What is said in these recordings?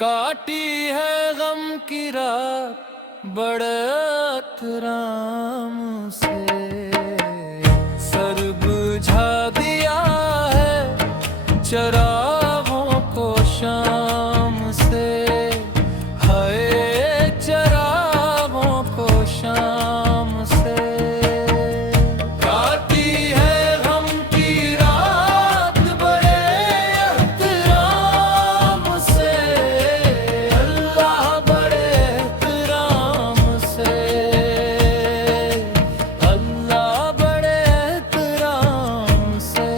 काटी है गम की रात बड़े एहतराम से, सर बुझा दिया है चरागों को शाम से, हाय चरागों को शाम से। काटी है गम की रात बड़े एहतराम से, अल्लाह बड़े एहतराम से, अल्लाह बड़े एहतराम से।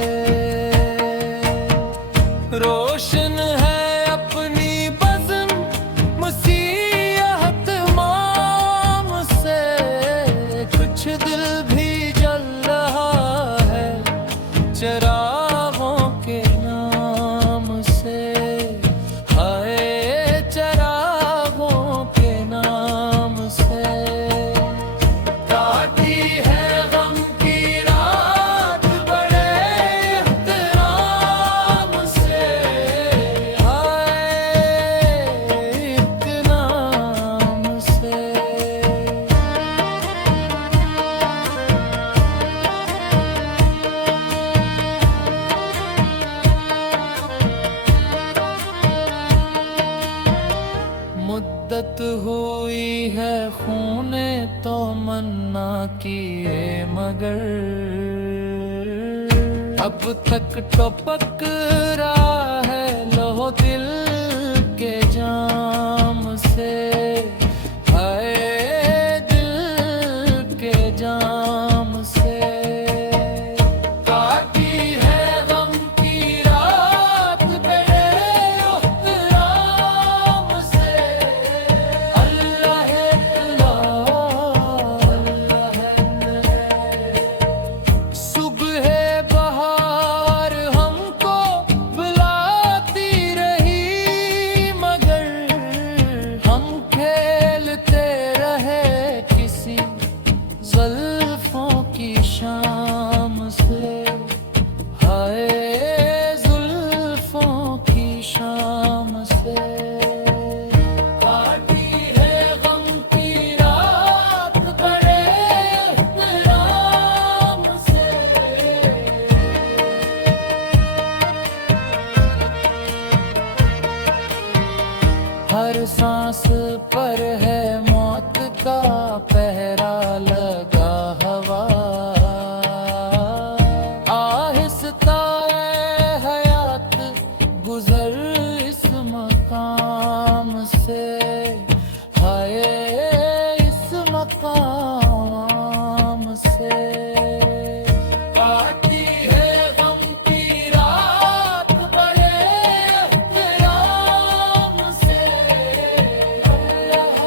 रोशन है अपनी बज़्म मसीहत माम से, कुछ दिल भी जल रहा है चरागों के नाम से, हाय चरागों के नाम से। काटी है गम की रात बड़े एहतराम से, हाय एक नाम से। मुद्दत हुई है खूने तो मन्ना किए मगर, अब तक टपक रहा है लहो दिल के जाम से, हाय दिल के जाम से। काटी है गम की रात बड़े एहतराम से, अल्लाह अल्लाह सुबह बहार हमको बुलाती रही मगर, हम खेलते रहे किसी ज़ुल्फ़ों की शाम से, हाय ज़ुल्फ़ों की शाम से। काटी है गम की रात बड़े एहतराम से, हर सांस पर है मौत का पहरा लगा हवा, आहिस्ता ए हयात गुजर इस मकाम से, हाय इस मकाम से। काटी है गम की रात बड़े एहतराम से, अल्लाह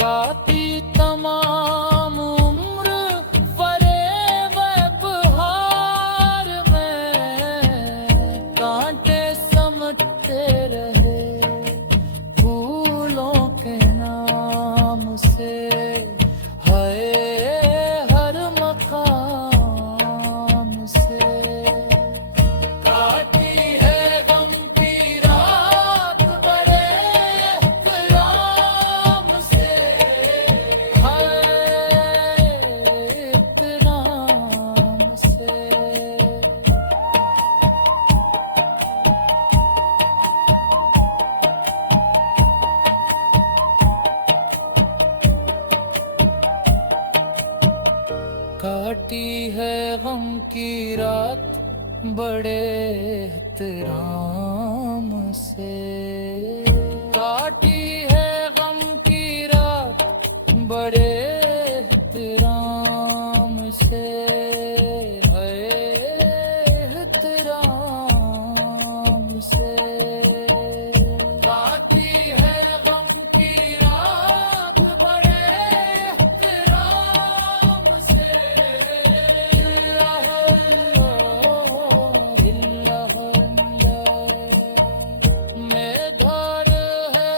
काटी तमाम उम्र फरेब बहार में, कांटे समटते रहे फूलों के नाम से, हाय हर मकाम से। काटी है गम की रात बड़े एहतराम से, हाय एहतराम से। काटी है गम की रात बड़े एहतराम से, काटी है गम की रात बड़े एहतराम से, है एहतराम से। काटी है गम की रात बड़े एहतराम से, में घर है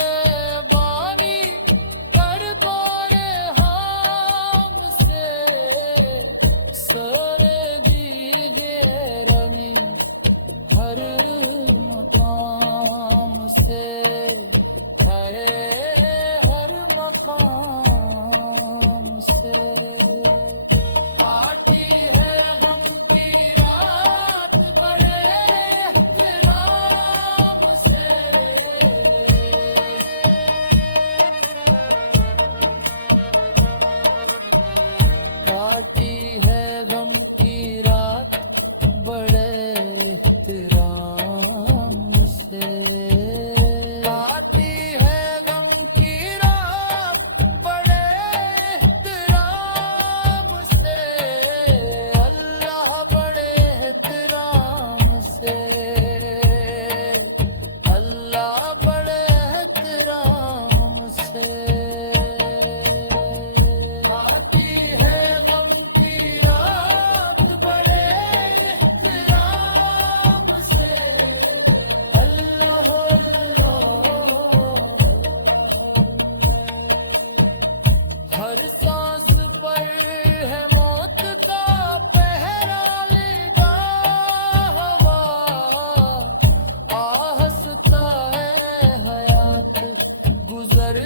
हर सांस पर है मौत का पहरा लगा हवा हंसता है हयात गुजर